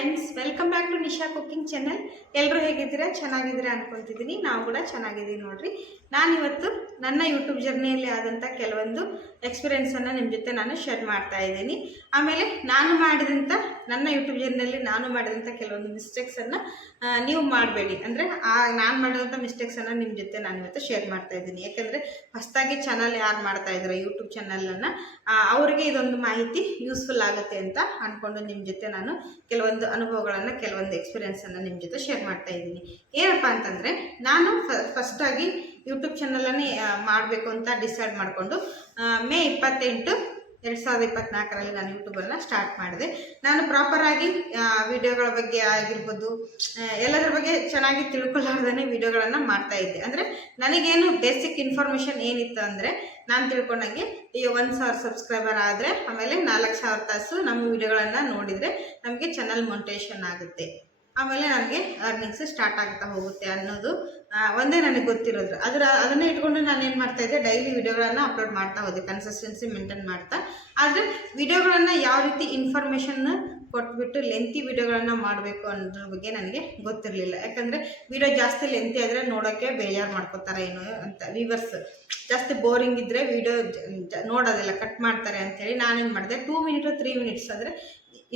Friends, welcome back to Nisha cooking channel. ಎಲ್ಲರೂ ಹೇಗಿದ್ದೀರಾ? ಚೆನ್ನಾಗಿದ್ದೀರಾ ಅನ್ಕೊತಿದ್ದೀನಿ. ನಾವು ಕೂಡ ಚೆನ್ನಾಗಿದ್ದೀವಿ ನೋಡ್ರಿ. ನಾನಿವತ್ತು ನನ್ನ ಯೂಟ್ಯೂಬ್ ಜರ್ನಿಯಲ್ಲಿ ಆದಂಥ ಕೆಲವೊಂದು ಎಕ್ಸ್ಪೀರಿಯೆನ್ಸನ್ನು ನಿಮ್ಮ ಜೊತೆ ನಾನು ಶೇರ್ ಮಾಡ್ತಾ ಇದ್ದೀನಿ. ಆಮೇಲೆ ನನ್ನ ಯೂಟ್ಯೂಬ್ ಜರ್ನಿಯಲ್ಲಿ ನಾನು ಮಾಡಿದಂಥ ಕೆಲವೊಂದು ಮಿಸ್ಟೇಕ್ಸನ್ನು ನೀವು ಮಾಡಬೇಡಿ, ಅಂದರೆ ನಾನು ಮಾಡಿರೋಂಥ ಮಿಸ್ಟೇಕ್ಸನ್ನು ನಿಮ್ಮ ಜೊತೆ ನಾನು ಇವತ್ತು ಶೇರ್ ಮಾಡ್ತಾ ಇದ್ದೀನಿ. ಯಾಕೆಂದರೆ ಹೊಸದಾಗಿ ಚಾನಲ್ ಯಾರು ಮಾಡ್ತಾ ಇದ್ದಾರೆ ಯೂಟ್ಯೂಬ್ ಚಾನಲನ್ನು, ಅವರಿಗೆ ಇದೊಂದು ಮಾಹಿತಿ ಯೂಸ್ಫುಲ್ ಆಗುತ್ತೆ ಅಂತ ಅಂದ್ಕೊಂಡು ನಿಮ್ಮ ಜೊತೆ ನಾನು ಕೆಲವೊಂದು ಅನುಭವಗಳನ್ನು, ಕೆಲವೊಂದು ಎಕ್ಸ್ಪೀರಿಯೆನ್ಸನ್ನು ನಿಮ್ಮ ಜೊತೆ ಶೇರ್ ಮಾಡ್ತಾ ಇದ್ದೀನಿ. ಏನಪ್ಪ ಅಂತಂದರೆ, ನಾನು ಫಸ್ಟಾಗಿ ಯೂಟ್ಯೂಬ್ ಚಾನಲನ್ನೇ ಮಾಡಬೇಕು ಅಂತ ಡಿಸೈಡ್ ಮಾಡಿಕೊಂಡು ಮೇ 28, 2024ರಲ್ಲಿ ನಾನು ಯೂಟ್ಯೂಬನ್ನು ಸ್ಟಾರ್ಟ್ ಮಾಡಿದೆ. ನಾನು ಪ್ರಾಪರಾಗಿ ವಿಡಿಯೋಗಳ ಬಗ್ಗೆ ಆಗಿರ್ಬೋದು, ಎಲ್ಲದರ ಬಗ್ಗೆ ಚೆನ್ನಾಗಿ ತಿಳ್ಕೊಳ್ಳಾರ್ದೇ ವಿಡಿಯೋಗಳನ್ನು ಮಾಡ್ತಾಯಿದ್ದೆ. ಅಂದರೆ ನನಗೇನು ಬೇಸಿಕ್ ಇನ್ಫಾರ್ಮೇಷನ್ ಏನಿತ್ತು ಅಂದರೆ, ನಾನು ತಿಳ್ಕೊಂಡಂಗೆ ಈ 1000 ಸಬ್ಸ್ಕ್ರೈಬರ್ ಆದರೆ, ಆಮೇಲೆ 4000 ತಾಸು ನಮ್ಮ ವಿಡಿಯೋಗಳನ್ನು ನೋಡಿದರೆ ನಮಗೆ ಚಾನಲ್ ಮೊನಿಟೈಸೇಷನ್ ಆಗುತ್ತೆ, ಆಮೇಲೆ ನನಗೆ ಅರ್ನಿಂಗ್ಸ್ ಸ್ಟಾರ್ಟ್ ಆಗ್ತಾ ಹೋಗುತ್ತೆ ಅನ್ನೋದು ಒಂದೇ ನನಗೆ ಗೊತ್ತಿರೋದು. ಅದನ್ನೇ ಇಟ್ಕೊಂಡು ನಾನು ಏನು ಮಾಡ್ತಾಯಿದ್ದೆ, ಡೈಲಿ ವಿಡಿಯೋಗಳನ್ನು ಅಪ್ಲೋಡ್ ಮಾಡ್ತಾ ಹೋದೆ, ಕನ್ಸಿಸ್ಟೆನ್ಸಿ ಮೇಂಟೈನ್ ಮಾಡ್ತಾ. ಆದರೆ ವಿಡಿಯೋಗಳನ್ನು ಯಾವ ರೀತಿ ಇನ್ಫಾರ್ಮೇಷನ್ನ ಕೊಟ್ಬಿಟ್ಟು ಲೆಂತಿ ವಿಡಿಯೋಗಳನ್ನು ಮಾಡಬೇಕು ಅನ್ನೋದ್ರ ಬಗ್ಗೆ ನನಗೆ ಗೊತ್ತಿರಲಿಲ್ಲ. ಯಾಕಂದರೆ ವಿಡಿಯೋ ಜಾಸ್ತಿ ಲೆಂತಿ ಆದರೆ ನೋಡೋಕ್ಕೆ ಬೇಜಾರು ಮಾಡ್ಕೋತಾರೆ ಏನೋ ಅಂತ, ವ್ಯೂವರ್ಸ್ ಜಾಸ್ತಿ ಬೋರಿಂಗ್ ಇದ್ದರೆ ವಿಡಿಯೋ ನೋಡೋದಿಲ್ಲ, ಕಟ್ ಮಾಡ್ತಾರೆ ಅಂಥೇಳಿ ನಾನೇನು ಮಾಡಿದೆ, 2 ಮಿನಿಟು 3 ಮಿನಿಟ್ಸ್ ಅಂದರೆ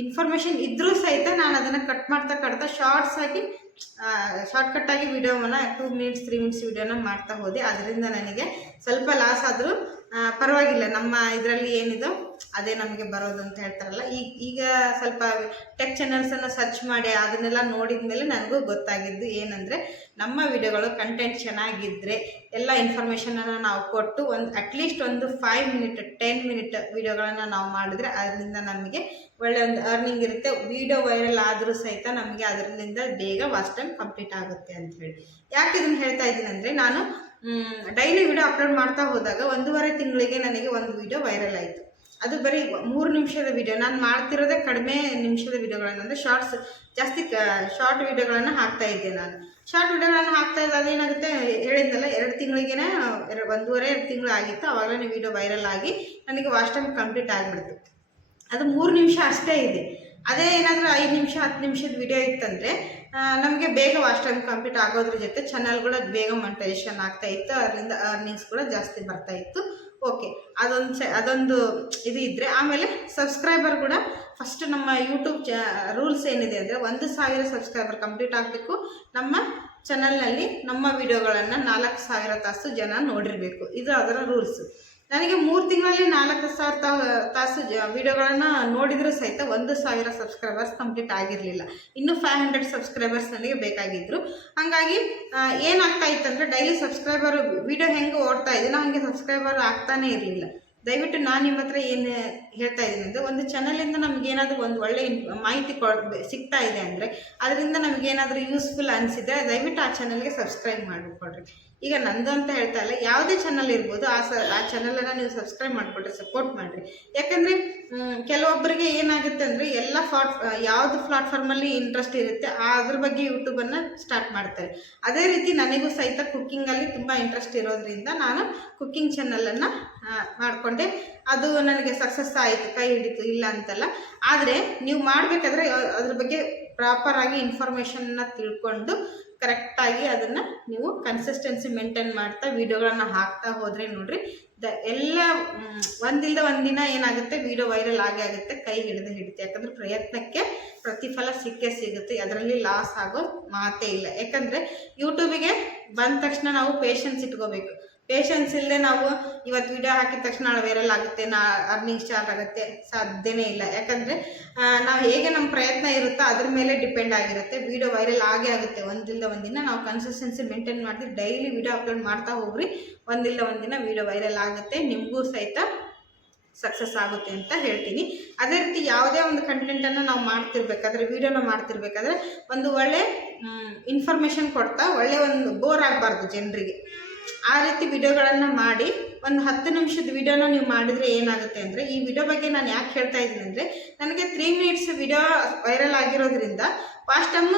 ಇನ್ಫಾರ್ಮೇಷನ್ ಇದ್ದರೂ ಸಹಿತ ನಾನು ಅದನ್ನು ಕಟ್ ಮಾಡ್ತಾ ಶಾರ್ಟ್ಕಟ್ಟಾಗಿ ವಿಡಿಯೋವನ್ನು 2 ಮಿನಿಟ್ಸ್ 3 ಮಿನಿಟ್ಸ್ ವಿಡಿಯೋನ ಮಾಡ್ತಾ ಹೋದೆ. ಅದರಿಂದ ನನಗೆ ಸ್ವಲ್ಪ ಲಾಸ್ ಆದರೂ ಪರವಾಗಿಲ್ಲ, ನಮ್ಮ ಇದರಲ್ಲಿ ಏನಿದೋ ಅದೇ ನಮಗೆ ಬರೋದು ಅಂತ ಹೇಳ್ತಾರಲ್ಲ. ಈಗ ಸ್ವಲ್ಪ ಟೆಕ್ ಚಾನಲ್ಸನ್ನು ಸರ್ಚ್ ಮಾಡಿ ಅದನ್ನೆಲ್ಲ ನೋಡಿದ ಮೇಲೆ ನನಗೂ ಗೊತ್ತಾಗಿದ್ದು ಏನಂದರೆ, ನಮ್ಮ ವಿಡಿಯೋಗಳು ಕಂಟೆಂಟ್ ಚೆನ್ನಾಗಿದ್ದರೆ ಎಲ್ಲ ಇನ್ಫಾರ್ಮೇಷನನ್ನು ನಾವು ಕೊಟ್ಟು ಅಟ್ಲೀಸ್ಟ್ ಒಂದು 5 ಮಿನಿಟ್ 10 ಮಿನಿಟ್ ವಿಡಿಯೋಗಳನ್ನು ನಾವು ಮಾಡಿದ್ರೆ ಅದರಿಂದ ನಮಗೆ ಒಳ್ಳೆಯ ಒಂದು ಅರ್ನಿಂಗ್ ಇರುತ್ತೆ. ವಿಡಿಯೋ ವೈರಲ್ ಆದರೂ ಸಹಿತ ನಮಗೆ ಅದರಿಂದ ಬೇಗ ವಾಚ್ ಟೈಮ್ ಕಂಪ್ಲೀಟ್ ಆಗುತ್ತೆ ಅಂಥೇಳಿ. ಯಾಕೆ ಇದನ್ನು ಹೇಳ್ತಾ ಇದ್ದೀನಿ ಅಂದರೆ, ನಾನು ಡೈಲಿ ವಿಡಿಯೋ ಅಪ್ಲೋಡ್ ಮಾಡ್ತಾ ಹೋದಾಗ 1.5 ತಿಂಗಳಿಗೆ ನನಗೆ ಒಂದು ವಿಡಿಯೋ ವೈರಲ್ ಆಯಿತು. ಅದು ಬರೀ 3 ನಿಮಿಷದ ವಿಡಿಯೋ. ನಾನು ಮಾಡ್ತಿರೋದೇ ಕಡಿಮೆ ನಿಮಿಷದ ವಿಡಿಯೋಗಳನ್ನು, ಅಂದರೆ ಜಾಸ್ತಿ ಶಾರ್ಟ್ ವಿಡಿಯೋಗಳನ್ನು ಹಾಕ್ತಾ ಇದ್ದೆ. ನಾನು ಶಾರ್ಟ್ ವಿಡಿಯೋಗಳನ್ನು ಹಾಕ್ತಾ ಇದ್ದ ಅದೇನಾಗುತ್ತೆ, ಹೇಳಿದ್ನಲ್ಲ 2 ತಿಂಗಳಿಗೇ 1.5-2 ತಿಂಗಳು ಆಗಿತ್ತು, ಆವಾಗಲೇ ವಿಡಿಯೋ ವೈರಲ್ ಆಗಿ ನನಗೆ ವಾಚ್ ಟೈಮ್ ಕಂಪ್ಲೀಟ್ ಆಗಿಬಿಡ್ತು. ಅದು 3 ನಿಮಿಷ ಅಷ್ಟೇ ಇದೆ. ಅದೇ ಏನಾದರೂ 5 ನಿಮಿಷ 10 ನಿಮಿಷದ ವಿಡಿಯೋ ಇತ್ತಂದರೆ ನಮಗೆ ಬೇಗ ವಾಚ್ ಟೈಮ್ ಕಂಪ್ಲೀಟ್ ಆಗೋದ್ರ ಜೊತೆ ಚಾನಲ್ಗಳು ಬೇಗ ಮಾನಿಟೈಸೇಷನ್ ಆಗ್ತಾಯಿತ್ತು, ಅದರಿಂದ ಅರ್ನಿಂಗ್ಸ್ ಕೂಡ ಜಾಸ್ತಿ ಬರ್ತಾಯಿತ್ತು. ಓಕೆ, ಅದೊಂದು ಇದು ಇದ್ದರೆ, ಆಮೇಲೆ ಸಬ್ಸ್ಕ್ರೈಬರ್ ಕೂಡ ಫಸ್ಟ್ ನಮ್ಮ ಯೂಟ್ಯೂಬ್ ರೂಲ್ಸ್ ಏನಿದೆ ಅಂದರೆ, 1000 ಸಬ್ಸ್ಕ್ರೈಬರ್ ಕಂಪ್ಲೀಟ್ ಆಗಬೇಕು. ನಮ್ಮ ಚಾನಲ್ನಲ್ಲಿ ನಮ್ಮ ವಿಡಿಯೋಗಳನ್ನು 4000 ತಾಸು ಜನ ನೋಡಿರಬೇಕು, ಇದು ಅದರ ರೂಲ್ಸು. ನನಗೆ 3 ತಿಂಗಳಲ್ಲಿ 4000 ತಾಸು ವಿಡಿಯೋಗಳನ್ನು ನೋಡಿದರೂ ಸಹಿತ 1000 ಸಬ್ಸ್ಕ್ರೈಬರ್ಸ್ ಕಂಪ್ಲೀಟ್ ಆಗಿರಲಿಲ್ಲ. ಇನ್ನೂ 500 ಸಬ್ಸ್ಕ್ರೈಬರ್ಸ್ ನನಗೆ ಬೇಕಾಗಿದ್ದರು. ಹಾಗಾಗಿ ಏನಾಗ್ತಾ ಇತ್ತಂದರೆ, ಡೈಲಿ ಸಬ್ಸ್ಕ್ರೈಬರು ವಿಡಿಯೋ ಹೆಂಗೆ ಓಡ್ತಾ ಇದ್ದೀನೋ ಹಾಗೆ ಸಬ್ಸ್ಕ್ರೈಬರ್ ಆಗ್ತಾನೇ ಇರಲಿಲ್ಲ. ದಯವಿಟ್ಟು ನಾನು ನಿಮ್ಮ ಹತ್ರ ಏನು ಹೇಳ್ತಾ ಇದ್ದೀನಿ ಅಂದರೆ, ಒಂದು ಚಾನಲಿಂದ ನಮಗೇನಾದರೂ ಒಂದು ಒಳ್ಳೆಯ ಮಾಹಿತಿ ಸಿಗ್ತಾ ಇದೆ ಅಂದರೆ, ಅದರಿಂದ ನಮಗೇನಾದರೂ ಯೂಸ್ಫುಲ್ ಅನಿಸಿದರೆ ದಯವಿಟ್ಟು ಆ ಚಾನಲ್ಗೆ ಸಬ್ಸ್ಕ್ರೈಬ್ ಮಾಡಿಕೊಡ್ರಿ. ಈಗ ನಂದು ಅಂತ ಹೇಳ್ತಾ ಇಲ್ಲ, ಯಾವುದೇ ಚಾನಲ್ ಇರ್ಬೋದು, ಆ ಚಾನಲನ್ನು ನೀವು ಸಬ್ಸ್ಕ್ರೈಬ್ ಮಾಡಿಕೊಡ್ರಿ, ಸಪೋರ್ಟ್ ಮಾಡಿರಿ. ಯಾಕಂದರೆ ಕೆಲವೊಬ್ಬರಿಗೆ ಏನಾಗುತ್ತೆ ಅಂದರೆ, ಯಾವುದು ಪ್ಲಾಟ್ಫಾರ್ಮಲ್ಲಿ ಇಂಟ್ರೆಸ್ಟ್ ಇರುತ್ತೆ ಅದ್ರ ಬಗ್ಗೆ ಯೂಟ್ಯೂಬನ್ನು ಸ್ಟಾರ್ಟ್ ಮಾಡ್ತಾರೆ. ಅದೇ ರೀತಿ ನನಗೂ ಸಹಿತ ಕುಕ್ಕಿಂಗಲ್ಲಿ ತುಂಬ ಇಂಟ್ರೆಸ್ಟ್ ಇರೋದ್ರಿಂದ ನಾನು ಕುಕ್ಕಿಂಗ್ ಚಾನಲನ್ನು ಮಾಡಿಕೊಂಡೆ. ಅದು ನನಗೆ ಸಕ್ಸಸ್ ಆಯಿತು, ಕೈ ಹಿಡಿತು, ಇಲ್ಲ ಅಂತಲ್ಲ. ಆದರೆ ನೀವು ಮಾಡಬೇಕಾದ್ರೆ ಅದ್ರ ಬಗ್ಗೆ ಪ್ರಾಪರಾಗಿ ಇನ್ಫಾರ್ಮೇಷನ್ನ ತಿಳ್ಕೊಂಡು ಕರೆಕ್ಟಾಗಿ ಅದನ್ನು ನೀವು ಕನ್ಸಿಸ್ಟೆನ್ಸಿ ಮೇಂಟೈನ್ ಮಾಡ್ತಾ ವಿಡಿಯೋಗಳನ್ನು ಹಾಕ್ತಾ ಹೋದರೆ ನೋಡಿರಿ, ಎಲ್ಲ ಒಂದಿಲ್ಲದ ಒಂದಿನ ಏನಾಗುತ್ತೆ, ವಿಡಿಯೋ ವೈರಲ್ ಆಗುತ್ತೆ, ಕೈ ಹಿಡಿಯುತ್ತೆ. ಯಾಕಂದರೆ ಪ್ರಯತ್ನಕ್ಕೆ ಪ್ರತಿಫಲ ಸಿಗುತ್ತೆ, ಅದರಲ್ಲಿ ಲಾಸ್ ಆಗೋ ಮಾತೇ ಇಲ್ಲ. ಯಾಕಂದರೆ ಯೂಟ್ಯೂಬಿಗೆ ಬಂದ ತಕ್ಷಣ ನಾವು ಪೇಷನ್ಸ್ ಇಟ್ಕೋಬೇಕು. ಪೇಷನ್ಸ್ ಇಲ್ಲದೆ ನಾವು ಇವತ್ತು ವಿಡಿಯೋ ಹಾಕಿದ ತಕ್ಷಣ ವೈರಲ್ ಆಗುತ್ತೆ, ಅರ್ನಿಂಗ್ ಸ್ಟಾರ್ಟ್ ಆಗುತ್ತೆ, ಸಾಧ್ಯನೇ ಇಲ್ಲ. ಯಾಕಂದರೆ ನಾವು ಹೇಗೆ ನಮ್ಮ ಪ್ರಯತ್ನ ಇರುತ್ತೋ ಅದ್ರ ಮೇಲೆ ಡಿಪೆಂಡ್ ಆಗಿರುತ್ತೆ. ವಿಡಿಯೋ ವೈರಲ್ ಆಗುತ್ತೆ ಒಂದಿಲ್ಲದ ಒಂದಿನ. ನಾವು ಕನ್ಸಿಸ್ಟೆನ್ಸಿ ಮೇಂಟೈನ್ ಮಾಡ್ತೀವಿ, ಡೈಲಿ ವಿಡಿಯೋ ಅಪ್ಲೋಡ್ ಮಾಡ್ತಾ ಹೋಗ್ರಿ, ಒಂದಿಲ್ಲ ಒಂದಿನ ವಿಡಿಯೋ ವೈರಲ್ ಆಗುತ್ತೆ, ನಿಮಗೂ ಸಹಿತ ಸಕ್ಸಸ್ ಆಗುತ್ತೆ ಅಂತ ಹೇಳ್ತೀನಿ. ಅದೇ ರೀತಿ ಯಾವುದೇ ಒಂದು ಕಂಟೆಂಟನ್ನು ನಾವು ಮಾಡ್ತಿರ್ಬೇಕಾದ್ರೆ, ವಿಡಿಯೋನ ಮಾಡ್ತಿರ್ಬೇಕಾದ್ರೆ ಒಂದು ಒಳ್ಳೆ ಇನ್ಫಾರ್ಮೇಷನ್ ಕೊಡ್ತಾ, ಒಳ್ಳೆ ಒಂದು ಬೋರ್ ಆಗಬಾರ್ದು ಜನರಿಗೆ. ಆ ರೀತಿ ವಿಡಿಯೋಗಳನ್ನು ಮಾಡಿ ಒಂದು 10 ನಿಮಿಷದ ವಿಡಿಯೋನ ನೀವು ಮಾಡಿದರೆ ಏನಾಗುತ್ತೆ ಅಂದರೆ, ಈ ವಿಡಿಯೋ ಬಗ್ಗೆ ನಾನು ಯಾಕೆ ಹೇಳ್ತಾ ಇದ್ದೀನಿ ಅಂದರೆ, ನನಗೆ 3 ಮಿನಿಟ್ಸ್ ವಿಡಿಯೋ ವೈರಲ್ ಆಗಿರೋದ್ರಿಂದ ವಾಚ್ ಟೈಮ್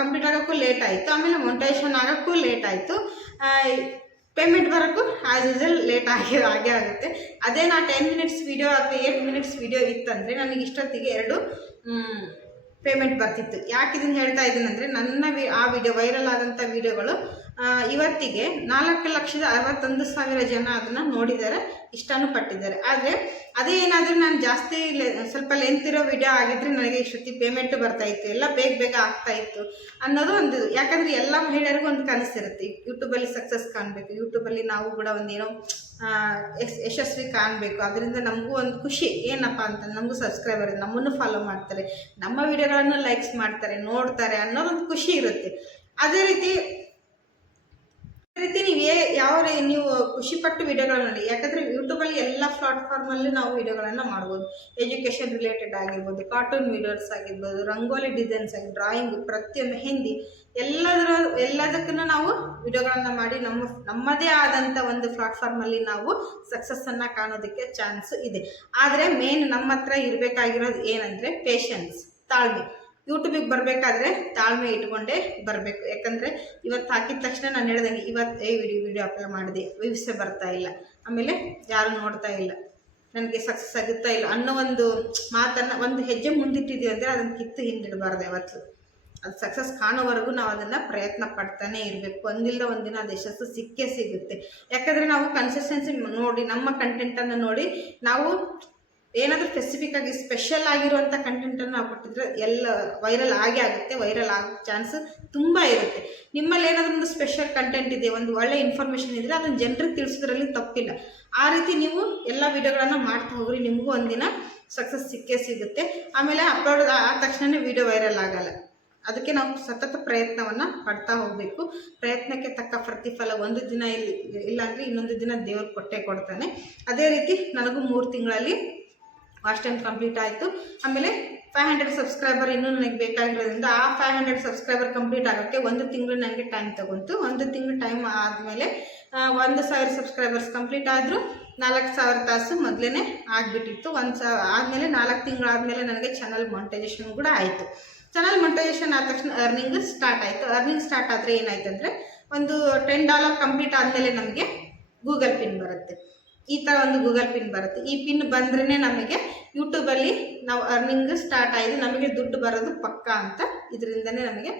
ಕಂಪ್ಲೀಟ್ ಆಗೋಕ್ಕೂ ಲೇಟ್ ಆಯಿತು, ಆಮೇಲೆ ಮೊನಿಟೈಸೇಷನ್ ಆಗೋಕ್ಕೂ ಲೇಟ್ ಆಯಿತು, ಪೇಮೆಂಟ್ ಬರೋಕ್ಕೂ ಆ್ಯಸ್ ಯೂಸಲ್ ಲೇಟ್ ಆಗೇ ಆಗುತ್ತೆ. ಅದೇ ನಾ 10 ಮಿನಿಟ್ಸ್ ವಿಡಿಯೋ ಅಥವಾ 8 ಮಿನಿಟ್ಸ್ ವಿಡಿಯೋ ಇತ್ತಂದರೆ ನನಗೆ ಇಷ್ಟೊತ್ತಿಗೆ ಪೇಮೆಂಟ್ ಬರ್ತಿತ್ತು. ಯಾಕೆ ಇದನ್ನು ಹೇಳ್ತಾ ಇದ್ದೀನಿ ಅಂದರೆ, ನನ್ನ ಆ ವಿಡಿಯೋ ವೈರಲ್ ಆದಂಥ ವಿಡಿಯೋಗಳು ಇವತ್ತಿಗೆ 4,61,000 ಜನ ಅದನ್ನು ನೋಡಿದ್ದಾರೆ, ಇಷ್ಟನೂ ಪಟ್ಟಿದ್ದಾರೆ. ಆದರೆ ಅದೇ ಏನಾದರೂ ನಾನು ಜಾಸ್ತಿ ಸ್ವಲ್ಪ ಲೆಂತ್ ಇರೋ ವಿಡಿಯೋ ಆಗಿದ್ರೆ ನನಗೆ ಇಷ್ಟೊತ್ತಿ ಪೇಮೆಂಟ್ ಬರ್ತಾಯಿತ್ತು, ಎಲ್ಲ ಬೇಗ ಬೇಗ ಆಗ್ತಾಯಿತ್ತು ಅನ್ನೋದು ಒಂದು. ಯಾಕಂದರೆ ಎಲ್ಲ ಮಹಿಳೆಯರಿಗೂ ಒಂದು ಕನಸಿರುತ್ತೆ, ಯೂಟ್ಯೂಬಲ್ಲಿ ಸಕ್ಸಸ್ ಕಾಣಬೇಕು, ಯೂಟ್ಯೂಬಲ್ಲಿ ನಾವು ಕೂಡ ಒಂದೇನೋ ಯಶಸ್ವಿ ಕಾಣಬೇಕು. ಅದರಿಂದ ನಮಗೂ ಒಂದು ಖುಷಿ ಏನಪ್ಪ ಅಂತ, ನಮಗೂ ಸಬ್ಸ್ಕ್ರೈಬರ್ ನಮ್ಮನ್ನು ಫಾಲೋ ಮಾಡ್ತಾರೆ, ನಮ್ಮ ವಿಡಿಯೋಗಳನ್ನು ಲೈಕ್ಸ್ ಮಾಡ್ತಾರೆ, ನೋಡ್ತಾರೆ ಅನ್ನೋದೊಂದು ಖುಷಿ ಇರುತ್ತೆ. ಅದೇ ರೀತಿ ನೀವು ಖುಷಿಪಟ್ಟು ವಿಡಿಯೋಗಳನ್ನ ನೋಡಿ. ಯಾಕಂದರೆ ಯೂಟ್ಯೂಬಲ್ಲಿ ಎಲ್ಲ ಪ್ಲಾಟ್ಫಾರ್ಮಲ್ಲಿ ನಾವು ವಿಡಿಯೋಗಳನ್ನು ಮಾಡ್ಬೋದು. ಎಜುಕೇಷನ್ ರಿಲೇಟೆಡ್ ಆಗಿರ್ಬೋದು, ಕಾರ್ಟೂನ್ ವಿಡಿಯೋಸ್ ಆಗಿರ್ಬೋದು, ರಂಗೋಲಿ ಡಿಸೈನ್ಸ್ ಆಗಿ, ಡ್ರಾಯಿಂಗ್, ಪ್ರತಿಯೊಂದು ಮೆಹಂದಿ, ಎಲ್ಲದಕ್ಕೂ ನಾವು ವಿಡಿಯೋಗಳನ್ನು ಮಾಡಿ ನಮ್ಮದೇ ಆದಂಥ ಒಂದು ಪ್ಲಾಟ್ಫಾರ್ಮಲ್ಲಿ ನಾವು ಸಕ್ಸಸ್ಸನ್ನು ಕಾಣೋದಕ್ಕೆ ಚಾನ್ಸ್ ಇದೆ. ಆದರೆ ಮೇನ್ ನಮ್ಮ ಹತ್ರ ಇರಬೇಕಾಗಿರೋದು ಏನಂದರೆ ಪೇಷನ್ಸ್, ತಾಳ್ಮೆ. ಯೂಟ್ಯೂಬಿಗೆ ಬರಬೇಕಾದ್ರೆ ತಾಳ್ಮೆ ಇಟ್ಕೊಂಡೇ ಬರಬೇಕು. ಯಾಕಂದರೆ ಇವತ್ತು ಹಾಕಿದ ತಕ್ಷಣ ನಾನು ಹೇಳ್ದಂಗೆ ಇವತ್ತು ವಿಡಿಯೋ ಅಪ್ಲೋಡ್ ಮಾಡಿದೆ, ವ್ಯೂಸೇ ಬರ್ತಾ ಇಲ್ಲ, ಆಮೇಲೆ ಯಾರು ನೋಡ್ತಾ ಇಲ್ಲ, ನನಗೆ ಸಕ್ಸಸ್ ಆಗುತ್ತಾ ಇಲ್ಲ ಅನ್ನೋ ಒಂದು ಮಾತನ್ನು ಒಂದು ಹೆಜ್ಜೆ ಮುಂದಿಟ್ಟಿದ್ದೀವಿ ಅಂದರೆ ಅದನ್ನು ಕಿತ್ತು ಹಿಂದಿಡಬಾರ್ದು ಯಾವತ್ತು. ಅದು ಸಕ್ಸಸ್ ಕಾಣೋವರೆಗೂ ನಾವು ಅದನ್ನು ಪ್ರಯತ್ನ ಪಡ್ತಾನೆ ಇರಬೇಕು. ಒಂದಿಲ್ಲ ಒಂದಿನ ಅದು ಯಶಸ್ಸು ಸಿಕ್ಕೇ ಸಿಗುತ್ತೆ. ಯಾಕಂದರೆ ನಾವು ಕನ್ಸಿಸ್ಟೆನ್ಸಿ ನೋಡಿ, ನಮ್ಮ ಕಂಟೆಂಟನ್ನು ನೋಡಿ ನಾವು ಏನಾದರೂ ಸ್ಪೆಸಿಫಿಕ್ ಆಗಿ ಸ್ಪೆಷಲ್ ಆಗಿರುವಂಥ ಕಂಟೆಂಟನ್ನು ನಾವು ಕೊಟ್ಟಿದ್ರೆ ಎಲ್ಲ ವೈರಲ್ ಆಗೇ ಆಗುತ್ತೆ, ವೈರಲ್ ಆಗೋ ಚಾನ್ಸ್ ತುಂಬ ಇರುತ್ತೆ. ನಿಮ್ಮಲ್ಲಿ ಏನಾದರೂ ಒಂದು ಸ್ಪೆಷಲ್ ಕಂಟೆಂಟ್ ಇದೆ, ಒಂದು ಒಳ್ಳೆ ಇನ್ಫಾರ್ಮೇಷನ್ ಇದ್ದರೆ ಅದನ್ನು ಜನರಿಗೆ ತಿಳಿಸೋದ್ರಲ್ಲಿ ತಪ್ಪಿಲ್ಲ. ಆ ರೀತಿ ನೀವು ಎಲ್ಲ ವಿಡಿಯೋಗಳನ್ನು ಮಾಡ್ತಾ ಹೋಗ್ರಿ, ನಿಮಗೂ ಒಂದಿನ ಸಕ್ಸಸ್ ಸಿಕ್ಕೇ ಸಿಗುತ್ತೆ. ಆಮೇಲೆ ಅಪ್ಲೋಡ್ ಆದ ತಕ್ಷಣ ವಿಡಿಯೋ ವೈರಲ್ ಆಗಲ್ಲ. ಅದಕ್ಕೆ ನಾವು ಸತತ ಪ್ರಯತ್ನವನ್ನು ಪಡ್ತಾ ಹೋಗಬೇಕು. ಪ್ರಯತ್ನಕ್ಕೆ ತಕ್ಕ ಪ್ರತಿಫಲ ಒಂದು ದಿನ ಇಲ್ಲಾಂದರೆ ಇನ್ನೊಂದು ದಿನ ದೇವರು ಕೊಟ್ಟೇ ಕೊಡ್ತಾನೆ. ಅದೇ ರೀತಿ ನನಗೂ 3 ತಿಂಗಳಲ್ಲಿ ವಾಚ್ ಟೈಮ್ ಕಂಪ್ಲೀಟ್ ಆಯಿತು. ಆಮೇಲೆ 500 ಸಬ್ಸ್ಕ್ರೈಬರ್ ಇನ್ನೂ ನನಗೆ ಬೇಕಾಗಿರೋದ್ರಿಂದ ಆ 500 ಸಬ್ಸ್ಕ್ರೈಬರ್ ಕಂಪ್ಲೀಟ್ ಆಗೋಕ್ಕೆ 1 ತಿಂಗಳು ನನಗೆ ಟೈಮ್ ತಗೊಂತು. 1 ತಿಂಗಳು ಟೈಮ್ ಆದಮೇಲೆ 1,000 ಸಬ್ಸ್ಕ್ರೈಬರ್ಸ್ ಕಂಪ್ಲೀಟ್ ಆದರೂ 4,000 ತಾಸು ಮೊದಲೇ ಆಗಿಬಿಟ್ಟಿತ್ತು. ಆದಮೇಲೆ 4 ತಿಂಗಳಾದಮೇಲೆ ನನಗೆ ಚಾನಲ್ ಮಾನಿಟೈಸೇಷನ್ ಕೂಡ ಆಯಿತು. ಚಾನಲ್ ಮಾನಿಟೈಸೇಷನ್ ಆದ ತಕ್ಷಣ ಅರ್ನಿಂಗ್ ಸ್ಟಾರ್ಟ್ ಆಯಿತು. ಅರ್ನಿಂಗ್ ಸ್ಟಾರ್ಟ್ ಆದರೆ ಏನಾಯ್ತು ಅಂದರೆ, ಒಂದು $10 ಕಂಪ್ಲೀಟ್ ಆದಮೇಲೆ ನಮಗೆ ಗೂಗಲ್ ಪಿನ್ ಬರುತ್ತೆ. ಈ ಥರ ಒಂದು ಗೂಗಲ್ ಪಿನ್ ಬರುತ್ತೆ. ಈ ಪಿನ್ ಬಂದ್ರೇ ನಮಗೆ ಯೂಟ್ಯೂಬಲ್ಲಿ ನಾವು ಅರ್ನಿಂಗ್ ಸ್ಟಾರ್ಟ್ ಆಯಿತು, ನಮಗೆ ದುಡ್ಡು ಬರೋದು ಪಕ್ಕಾ ಅಂತ ಇದರಿಂದನೇ ನಮಗೆ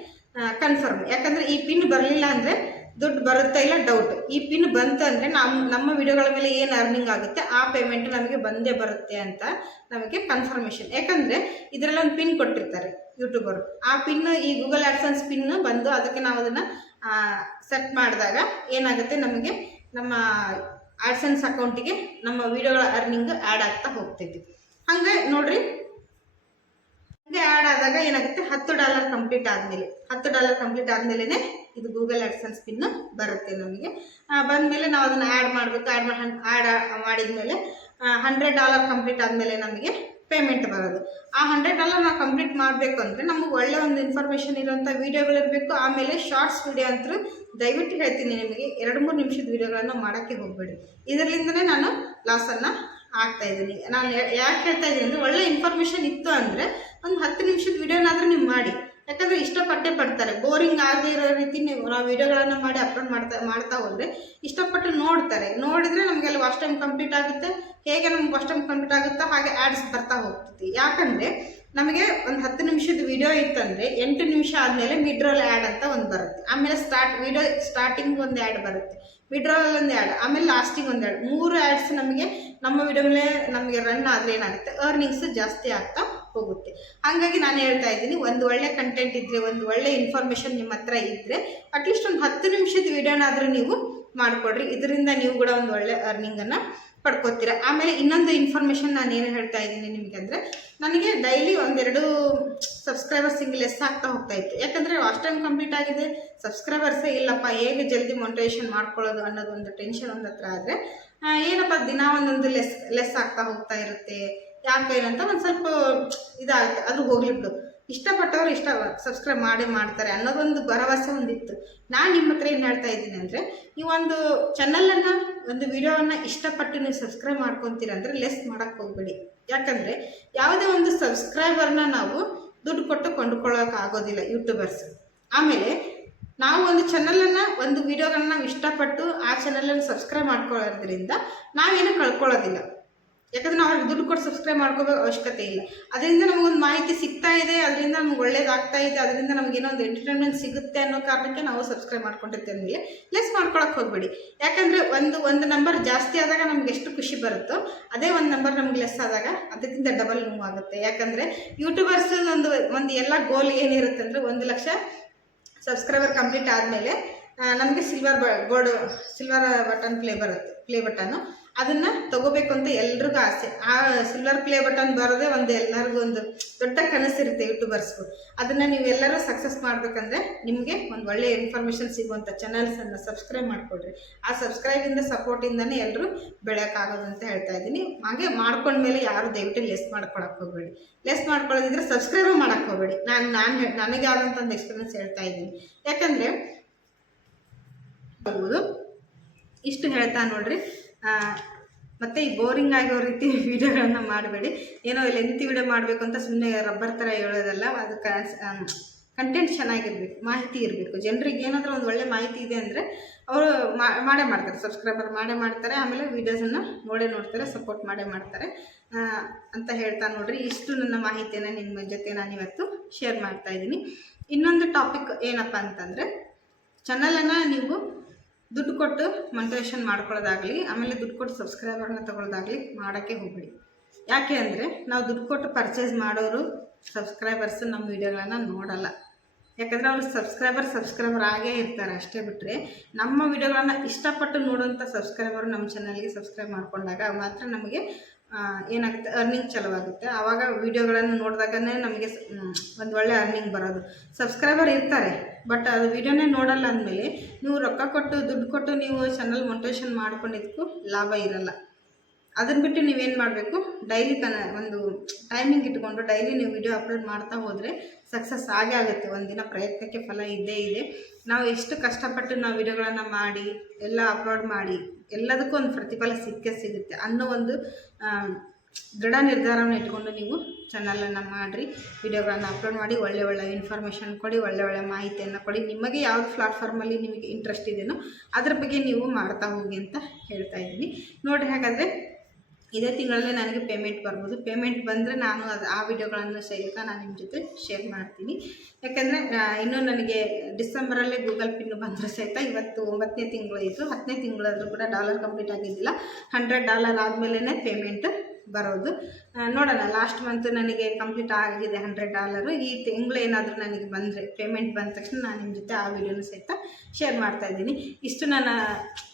ಕನ್ಫರ್ಮ್. ಯಾಕಂದರೆ ಈ ಪಿನ್ ಬರಲಿಲ್ಲ ಅಂದರೆ ದುಡ್ಡು ಬರುತ್ತಾ ಇಲ್ಲ ಡೌಟ್. ಈ ಪಿನ್ ಬಂತು ಅಂದರೆ ನಮ್ಮ ವಿಡಿಯೋಗಳ ಮೇಲೆ ಏನು ಅರ್ನಿಂಗ್ ಆಗುತ್ತೆ ಆ ಪೇಮೆಂಟ್ ನಮಗೆ ಬಂದೇ ಬರುತ್ತೆ ಅಂತ ನಮಗೆ ಕನ್ಫರ್ಮೇಷನ್. ಯಾಕಂದರೆ ಇದರಲ್ಲಿ ಒಂದು ಪಿನ್ ಕೊಟ್ಟಿರ್ತಾರೆ ಯೂಟ್ಯೂಬರು. ಆ ಪಿನ್ ಈ ಗೂಗಲ್ ಆಡ್ಸೆನ್ಸ್ ಪಿನ್ ಬಂದು ಅದಕ್ಕೆ ನಾವು ಅದನ್ನು ಸೆಟ್ ಮಾಡಿದಾಗ ಏನಾಗುತ್ತೆ, ನಮಗೆ ನಮ್ಮ ಆಡ್ಸೆನ್ಸ್ ಅಕೌಂಟಿಗೆ ನಮ್ಮ ವಿಡಿಯೋಗಳ ಅರ್ನಿಂಗ್ ಆ್ಯಡ್ ಆಗ್ತಾ ಹೋಗ್ತೈತಿ. ಹಾಗೆ ನೋಡ್ರಿ, ಹಾಗೆ ಆ್ಯಡ್ ಆದಾಗ ಏನಾಗುತ್ತೆ, $10 ಕಂಪ್ಲೀಟ್ ಆದಮೇಲೆ $10 ಕಂಪ್ಲೀಟ್ ಆದಮೇಲೆ ಇದು ಗೂಗಲ್ ಆಡ್ಸೆನ್ಸ್ ಪಿನ್ ಬರುತ್ತೆ ನಮಗೆ. ಬಂದಮೇಲೆ ನಾವು ಅದನ್ನು ಆ್ಯಡ್ ಮಾಡಬೇಕು. ಆ್ಯಡ್ ಮಾಡಿದ್ಮೇಲೆ $100 ಕಂಪ್ಲೀಟ್ ಆದಮೇಲೆ ನಮಗೆ ಪೇಮೆಂಟ್ ಬರೋದು. ಆ $100 ನಾವು ಕಂಪ್ಲೀಟ್ ಮಾಡಬೇಕು ಅಂದರೆ ನಮಗೆ ಒಳ್ಳೆ ಒಂದು ಇನ್ಫಾರ್ಮೇಷನ್ ಇರೋಂಥ ವೀಡಿಯೋಗಳಿರಬೇಕು. ಆಮೇಲೆ ಶಾರ್ಟ್ಸ್ ವೀಡಿಯೋ ಅಂತೂ ದಯವಿಟ್ಟು ಹೇಳ್ತೀನಿ ನಿಮಗೆ, 2-3 ನಿಮಿಷದ ವೀಡಿಯೋಗಳನ್ನು ಮಾಡೋಕ್ಕೆ ಹೋಗಬೇಡಿ. ಇದರಿಂದನೇ ನಾನು ಲಾಸನ್ನು ಆಗ್ತಾಯಿದ್ದೀನಿ. ನಾನು ಯಾಕೆ ಹೇಳ್ತಾ ಇದ್ದೀನಿ ಅಂದರೆ, ಒಳ್ಳೆ ಇನ್ಫಾರ್ಮೇಷನ್ ಇತ್ತು ಅಂದರೆ ಒಂದು 10 ನಿಮಿಷದ ವೀಡಿಯೋನಾದರೂ ನೀವು ಮಾಡಿ. ಯಾಕಂದರೆ ಇಷ್ಟಪಟ್ಟೇ ಪಡ್ತಾರೆ. ಬೋರಿಂಗ್ ಆಗದೇ ಇರೋ ರೀತಿ ನಾವು ವೀಡಿಯೋಗಳನ್ನು ಮಾಡಿ ಅಪ್ಲೋಡ್ ಮಾಡ್ತಾ ಹೋದರೆ ಇಷ್ಟಪಟ್ಟು ನೋಡ್ತಾರೆ. ನೋಡಿದರೆ ನಮಗೆ ಅಲ್ಲಿ ವಾಚ್ ಟೈಮ್ ಕಂಪ್ಲೀಟ್ ಆಗುತ್ತೆ. ಹೇಗೆ ನಮ್ಗೆ ವಾಚ್ ಟೈಮ್ ಕಂಪ್ಲೀಟ್ ಆಗುತ್ತೋ ಹಾಗೆ ಆ್ಯಡ್ಸ್ ಬರ್ತಾ ಹೋಗ್ತೈತಿ. ಯಾಕಂದರೆ ನಮಗೆ ಒಂದು 10 ನಿಮಿಷದ ವೀಡಿಯೋ ಇತ್ತಂದರೆ 8 ನಿಮಿಷ ಆದಮೇಲೆ ಮಿಡ್ರೋಲ್ ಆ್ಯಡ್ ಅಂತ ಒಂದು ಬರುತ್ತೆ. ಆಮೇಲೆ ವೀಡಿಯೋ ಸ್ಟಾರ್ಟಿಂಗ್ ಒಂದು ಆ್ಯಡ್ ಬರುತ್ತೆ, ಮಿಡ್ರೋಲ್ ಒಂದು ಆ್ಯಡ್, ಆಮೇಲೆ ಲಾಸ್ಟಿಂಗ್ ಒಂದು ಆ್ಯಡ್. 3 ಆ್ಯಡ್ಸ್ ನಮಗೆ ನಮ್ಮ ವಿಡಿಯೋ ಮೇಲೆ ನಮಗೆ ರನ್ ಆದರೆ ಏನಾಗುತ್ತೆ, ಅರ್ನಿಂಗ್ಸ್ ಜಾಸ್ತಿ ಆಗ್ತಾ ಹೋಗುತ್ತೆ. ಹಾಗಾಗಿ ನಾನು ಹೇಳ್ತಾ ಇದ್ದೀನಿ, ಒಂದು ಒಳ್ಳೆ ಕಂಟೆಂಟ್ ಇದ್ದರೆ, ಒಂದು ಒಳ್ಳೆ ಇನ್ಫಾರ್ಮೇಷನ್ ನಿಮ್ಮ ಹತ್ರ ಇದ್ದರೆ ಅಟ್ಲೀಸ್ಟ್ ಒಂದು 10 ನಿಮಿಷದ ವೀಡಿಯೋನಾದರೂ ನೀವು ಮಾಡಿಕೊಡ್ರಿ. ಇದರಿಂದ ನೀವು ಕೂಡ ಒಂದು ಒಳ್ಳೆ ಅರ್ನಿಂಗನ್ನು ಪಡ್ಕೋತೀರ. ಆಮೇಲೆ ಇನ್ನೊಂದು ಇನ್ಫಾರ್ಮೇಷನ್ ನಾನು ಏನು ಹೇಳ್ತಾ ಇದ್ದೀನಿ ನಿಮಗೆ ಅಂದರೆ, ನನಗೆ ಡೈಲಿ 1-2 ಸಬ್ಸ್ಕ್ರೈಬರ್ಸ್ ಹಿಂಗೆ ಲೆಸ್ ಆಗ್ತಾ ಹೋಗ್ತಾ ಇತ್ತು. ಯಾಕಂದರೆ ವಾಚ್ ಟೈಮ್ ಕಂಪ್ಲೀಟ್ ಆಗಿದೆ, ಸಬ್ಸ್ಕ್ರೈಬರ್ಸೇ ಇಲ್ಲಪ್ಪ, ಹೇಗೆ ಜಲ್ದಿ ಮಾನಿಟೈಸೇಷನ್ ಮಾಡ್ಕೊಳ್ಳೋದು ಅನ್ನೋದು ಒಂದು ಟೆನ್ಷನ್ ಒಂದು ಹತ್ರ ಆದರೆ, ಏನಪ್ಪ ದಿನ ಒಂದೊಂದು ಲೆಸ್ ಆಗ್ತಾ ಹೋಗ್ತಾ ಇರುತ್ತೆ, ಯಾಕೆ ಏನಂತ ಒಂದು ಸ್ವಲ್ಪ ಇದಾಗುತ್ತೆ. ಅದು ಹೋಗ್ಲಿಬಿಡು, ಇಷ್ಟಪಟ್ಟವರು ಸಬ್ಸ್ಕ್ರೈಬ್ ಮಾಡ್ತಾರೆ ಅನ್ನೋದೊಂದು ಭರವಸೆ ಒಂದಿತ್ತು. ನಾನು ನಿಮ್ಮ ಹತ್ರ ಏನು ಹೇಳ್ತಾ ಇದ್ದೀನಿ ಅಂದರೆ, ನೀವು ಒಂದು ಚಾನಲನ್ನು, ಒಂದು ವಿಡಿಯೋವನ್ನು ಇಷ್ಟಪಟ್ಟು ನೀವು ಸಬ್ಸ್ಕ್ರೈಬ್ ಮಾಡ್ಕೊತೀರ ಅಂದರೆ ಲೆಸ್ ಮಾಡೋಕ್ಕೆ ಹೋಗಬೇಡಿ. ಯಾಕಂದರೆ ಯಾವುದೇ ಒಂದು ಸಬ್ಸ್ಕ್ರೈಬರ್ನ ನಾವು ದುಡ್ಡು ಕೊಟ್ಟು ಕೊಂಡುಕೊಳ್ಳೋಕೆ ಆಗೋದಿಲ್ಲ ಯೂಟ್ಯೂಬರ್ಸ್. ಆಮೇಲೆ ನಾವು ಒಂದು ಚಾನಲನ್ನು, ಒಂದು ವಿಡಿಯೋಗಳನ್ನ ನಾವು ಇಷ್ಟಪಟ್ಟು ಆ ಚಾನಲನ್ನು ಸಬ್ಸ್ಕ್ರೈಬ್ ಮಾಡ್ಕೊಳ್ಳೋದ್ರಿಂದ ನಾವೇನು ಕಳ್ಕೊಳ್ಳೋದಿಲ್ಲ. ಯಾಕಂದರೆ ನಾವು ಅವ್ರಿಗೆ ದುಡ್ಡು ಕೊಟ್ಟು ಸಬ್ಸ್ಕ್ರೈಬ್ ಮಾಡ್ಕೋಬೇಕು ಅವಶ್ಯಕತೆ ಇಲ್ಲ. ಅದರಿಂದ ನಮಗೊಂದು ಮಾಹಿತಿ ಸಿಗ್ತಾ ಇದೆ, ಅದರಿಂದ ನಮ್ಗೆ ಒಳ್ಳೇದಾಗ್ತಾ ಇದೆ, ಅದರಿಂದ ನಮಗೇನೋ ಒಂದು ಎಂಟರ್ಟೈನ್ಮೆಂಟ್ ಸಿಗುತ್ತೆ ಅನ್ನೋ ಕಾರಣಕ್ಕೆ ನಾವು ಸಬ್ಸ್ಕ್ರೈಬ್ ಮಾಡ್ಕೊಂಡಿರ್ತೀವಿ ಅಂದಮೇಲೆ ಲೆಸ್ ಮಾಡ್ಕೊಳಕ್ಕೆ ಹೋಗಬೇಡಿ. ಯಾಕಂದರೆ ಒಂದು ನಂಬರ್ ಜಾಸ್ತಿ ಆದಾಗ ನಮ್ಗೆ ಎಷ್ಟು ಖುಷಿ ಬರುತ್ತೋ ಅದೇ ಒಂದು ನಂಬರ್ ನಮ್ಗೆ ಲೆಸ್ ಆದಾಗ ಅದಕ್ಕಿಂತ ಡಬಲ್ ನೋವು ಆಗುತ್ತೆ. ಯಾಕಂದರೆ ಯೂಟ್ಯೂಬರ್ಸ್ ಒಂದು ಎಲ್ಲ ಗೋಲ್ ಏನಿರುತ್ತೆ ಅಂದರೆ 1 ಲಕ್ಷ ಸಬ್ಸ್ಕ್ರೈಬರ್ ಕಂಪ್ಲೀಟ್ ಆದಮೇಲೆ ನಮಗೆ ಸಿಲ್ವರ್ ಬಟನ್ ಪ್ಲೇ ಬಟನ್ನು ಅದನ್ನು ತೊಗೋಬೇಕು ಅಂತ ಎಲ್ರಿಗೂ ಆಸೆ. ಆ ಸಿಲ್ವರ್ ಪ್ಲೇ ಬಟನ್ ಬರೋದೇ ಎಲ್ಲರಿಗೂ ಒಂದು ದೊಡ್ಡ ಕನಸಿರುತ್ತೆ ಯೂಟ್ಯೂಬರ್ಸ್ಗೂ. ಅದನ್ನು ನೀವೆಲ್ಲರೂ ಸಕ್ಸಸ್ ಮಾಡಬೇಕಂದ್ರೆ ನಿಮಗೆ ಒಂದು ಒಳ್ಳೆಯ ಇನ್ಫಾರ್ಮೇಷನ್ ಸಿಗುವಂಥ ಚಾನಲ್ಸನ್ನು ಸಬ್ಸ್ಕ್ರೈಬ್ ಮಾಡಿಕೊಡ್ರಿ. ಆ ಸಬ್ಸ್ಕ್ರೈಬಿಂದ ಸಪೋರ್ಟಿಂದನೇ ಎಲ್ಲರೂ ಬೆಳೆಯೋಕ್ಕಾಗೋದು ಅಂತ ಹೇಳ್ತಾ ಇದ್ದೀನಿ. ಹಾಗೆ ಮಾಡ್ಕೊಂಡ್ಮೇಲೆ ಯಾರು ದಯವಿಟ್ಟು ಲೆಸ್ ಮಾಡ್ಕೊಳಕ್ಕೆ ಹೋಗಬೇಡಿ. ಲೆಸ್ ಮಾಡ್ಕೊಳ್ಳೋದಿದ್ರೆ ಸಬ್ಸ್ಕ್ರೈಬ್ ಮಾಡೋಕ್ಕೆ ಹೋಗಬೇಡಿ. ನನಗೆ ಆದಂಥ ಒಂದು ಎಕ್ಸ್ಪೀರಿಯನ್ಸ್ ಹೇಳ್ತಾ ಇದ್ದೀನಿ. ಯಾಕಂದರೆ ಇಷ್ಟು ಹೇಳ್ತಾ ನೋಡ್ರಿ. ಮತ್ತು ಈ ಬೋರಿಂಗ್ ಆಗೋ ರೀತಿ ವೀಡಿಯೋಗಳನ್ನು ಮಾಡಬೇಡಿ. ಏನೋ ಲೆಂತಿ ವೀಡಿಯೋ ಮಾಡಬೇಕು ಅಂತ ಸುಮ್ಮನೆ ರಬ್ಬರ್ ಥರ ಹೇಳೋದಲ್ಲ. ಅದು ಕಂಟೆಂಟ್ ಚೆನ್ನಾಗಿರಬೇಕು, ಮಾಹಿತಿ ಇರಬೇಕು. ಜನರಿಗೆ ಏನಾದರೂ ಒಂದು ಒಳ್ಳೆ ಮಾಹಿತಿ ಇದೆ ಅಂದರೆ ಅವರು ಮಾಡೇ ಮಾಡ್ತಾರೆ, ಸಬ್ಸ್ಕ್ರೈಬರ್ ಮಾಡೇ ಮಾಡ್ತಾರೆ. ಆಮೇಲೆ ವೀಡಿಯೋಸನ್ನು ನೋಡ್ತಾರೆ, ಸಪೋರ್ಟ್ ಮಾಡೇ ಮಾಡ್ತಾರೆ ಅಂತ ಹೇಳ್ತಾ ನೋಡ್ರಿ. ಇಷ್ಟು ನನ್ನ ಮಾಹಿತಿಯನ್ನು ನಿಮ್ಮ ಜೊತೆ ನಾನಿವತ್ತು ಶೇರ್ ಮಾಡ್ತಾಯಿದ್ದೀನಿ. ಇನ್ನೊಂದು ಟಾಪಿಕ್ ಏನಪ್ಪ ಅಂತಂದರೆ, ಚಾನಲನ್ನು ನೀವು ದುಡ್ಡು ಕೊಟ್ಟು ಮಾನಿಟೈಸೇಷನ್ ಮಾಡ್ಕೊಳ್ಳೋದಾಗಲಿ, ಆಮೇಲೆ ದುಡ್ಡು ಕೊಟ್ಟು ಸಬ್ಸ್ಕ್ರೈಬರ್ನ ತೊಗೊಳ್ಳೋದಾಗಲಿ ಮಾಡೋಕ್ಕೆ ಹೋಗಬೇಡಿ. ಯಾಕೆ ಅಂದರೆ ನಾವು ದುಡ್ಡು ಕೊಟ್ಟು ಪರ್ಚೇಸ್ ಮಾಡೋರು ಸಬ್ಸ್ಕ್ರೈಬರ್ಸು ನಮ್ಮ ವೀಡಿಯೋಗಳನ್ನು ನೋಡಲ್ಲ. ಯಾಕಂದರೆ ಅವರು ಸಬ್ಸ್ಕ್ರೈಬರ್ ಆಗೇ ಇರ್ತಾರೆ. ಅಷ್ಟೇ ಬಿಟ್ಟರೆ ನಮ್ಮ ವೀಡಿಯೋಗಳನ್ನು ಇಷ್ಟಪಟ್ಟು ನೋಡುವಂಥ ಸಬ್ಸ್ಕ್ರೈಬರು ನಮ್ಮ ಚಾನಲ್ಗೆ ಸಬ್ಸ್ಕ್ರೈಬ್ ಮಾಡಿಕೊಂಡಾಗ ಮಾತ್ರ ನಮಗೆ ಏನಾಗುತ್ತೆ, ಅರ್ನಿಂಗ್ ಚಲವಾಗುತ್ತೆ. ಆವಾಗ ವೀಡಿಯೋಗಳನ್ನು ನೋಡಿದಾಗನೇ ನಮಗೆ ಒಂದು ಒಳ್ಳೆ ಅರ್ನಿಂಗ್ ಬರೋದು. ಸಬ್ಸ್ಕ್ರೈಬರ್ ಇರ್ತಾರೆ, ಬಟ್ ಅದು ವೀಡಿಯೋನೇ ನೋಡಲ್ಲ ಅಂದಮೇಲೆ ನೀವು ರೊಕ್ಕ ಕೊಟ್ಟು ದುಡ್ಡು ಕೊಟ್ಟು ನೀವು ಚಾನಲ್ ಮಾನಿಟೈಸೇಷನ್ ಮಾಡ್ಕೊಂಡಿದ್ದಕ್ಕೂ ಲಾಭ ಇರಲ್ಲ. ಅದನ್ನು ಬಿಟ್ಟು ನೀವೇನು ಮಾಡಬೇಕು, ಡೈಲಿ ಒಂದು ಟೈಮಿಂಗ್ ಇಟ್ಕೊಂಡು ಡೈಲಿ ನೀವು ವಿಡಿಯೋ ಅಪ್ಲೋಡ್ ಮಾಡ್ತಾ ಹೋದರೆ ಸಕ್ಸಸ್ ಆಗೇ ಆಗುತ್ತೆ. ಒಂದಿನ ಪ್ರಯತ್ನಕ್ಕೆ ಫಲ ಇದ್ದೇ ಇದೆ. ನಾವು ಎಷ್ಟು ಕಷ್ಟಪಟ್ಟು ನಾವು ವಿಡಿಯೋಗಳನ್ನು ಮಾಡಿ ಎಲ್ಲ ಅಪ್ಲೋಡ್ ಮಾಡಿ ಎಲ್ಲದಕ್ಕೂ ಒಂದು ಪ್ರತಿಫಲ ಸಿಗುತ್ತೆ ಅನ್ನೋ ಒಂದು ದೃಢ ನಿರ್ಧಾರವನ್ನು ಇಟ್ಕೊಂಡು ನೀವು ಚಾನಲನ್ನು ಮಾಡಿರಿ, ವಿಡಿಯೋಗಳನ್ನು ಅಪ್ಲೋಡ್ ಮಾಡಿ, ಒಳ್ಳೆ ಇನ್ಫಾರ್ಮೇಷನ್ ಕೊಡಿ, ಒಳ್ಳೆ ಮಾಹಿತಿಯನ್ನು ಕೊಡಿ. ನಿಮಗೆ ಯಾವ್ದು ಪ್ಲಾಟ್ಫಾರ್ಮಲ್ಲಿ ನಿಮಗೆ ಇಂಟ್ರೆಸ್ಟ್ ಇದೆಯೋ ಅದ್ರ ಬಗ್ಗೆ ನೀವು ಮಾಡ್ತಾ ಹೋಗಿ ಅಂತ ಹೇಳ್ತಾ ಇದ್ದೀನಿ ನೋಡಿರಿ. ಹಾಗಾದರೆ ಇದೇ ತಿಂಗಳಲ್ಲೇ ನನಗೆ ಪೇಮೆಂಟ್ ಬರ್ಬೋದು. ಪೇಮೆಂಟ್ ಬಂದರೆ ನಾನು ಆ ವಿಡಿಯೋಗಳನ್ನು ಸಹಿತ ನಾನು ನಿಮ್ಮ ಜೊತೆ ಶೇರ್ ಮಾಡ್ತೀನಿ. ಯಾಕೆಂದರೆ ಇನ್ನೂ ನನಗೆ ಡಿಸೆಂಬರಲ್ಲೇ ಗೂಗಲ್ ಪಿನ್ ಬಂದರೆ ಸಹಿತ ಇವತ್ತು 9ನೇ ತಿಂಗಳು ಇತ್ತು, 10ನೇ ತಿಂಗಳಾದರೂ ಕೂಡ ಡಾಲರ್ ಕಂಪ್ಲೀಟ್ ಆಗಿದ್ದಿಲ್ಲ. $100 ಆದಮೇಲೆ ಪೇಮೆಂಟ್ ಬರೋದು. ನೋಡೋಣ, ಲಾಸ್ಟ್ ಮಂತ್ ನನಗೆ ಕಂಪ್ಲೀಟ್ ಆಗಿದೆ $100. ಈ ತಿಂಗಳು ಏನಾದರೂ ನನಗೆ ಬಂದರೆ ಪೇಮೆಂಟ್ ಬಂದ ತಕ್ಷಣ ನಾನು ನಿಮ್ಮ ಜೊತೆ ಆ ವಿಡಿಯೋನ ಸಹಿತ ಶೇರ್ ಮಾಡ್ತಾಯಿದ್ದೀನಿ. ಇಷ್ಟು ನನ್ನ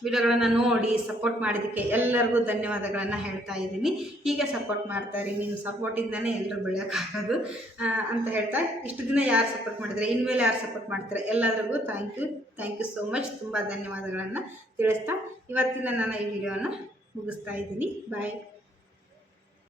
ವಿಡಿಯೋಗಳನ್ನು ನೋಡಿ ಸಪೋರ್ಟ್ ಮಾಡಿದ್ದಕ್ಕೆ ಎಲ್ಲರಿಗೂ ಧನ್ಯವಾದಗಳನ್ನು ಹೇಳ್ತಾ ಇದ್ದೀನಿ. ಹೀಗೆ ಸಪೋರ್ಟ್ ಮಾಡ್ತಾಯಿರಿ, ನಿಮ್ಮ ಸಪೋರ್ಟಿಂದನೇ ಎಲ್ಲರೂ ಬೆಳೆಯೋಕ್ಕಾಗೋದು ಅಂತ ಹೇಳ್ತಾ, ಇಷ್ಟು ದಿನ ಯಾರು ಸಪೋರ್ಟ್ ಮಾಡಿದರೆ, ಇನ್ಮೇಲೆ ಯಾರು ಸಪೋರ್ಟ್ ಮಾಡ್ತಾರೆ ಎಲ್ಲರಿಗೂ ಥ್ಯಾಂಕ್ ಯು ಸೋ ಮಚ್. ತುಂಬ ಧನ್ಯವಾದಗಳನ್ನು ತಿಳಿಸ್ತಾ ಇವತ್ತಿನ ನಾನು ಈ ವಿಡಿಯೋನ ಮುಗಿಸ್ತಾ ಇದ್ದೀನಿ. ಬಾಯ್.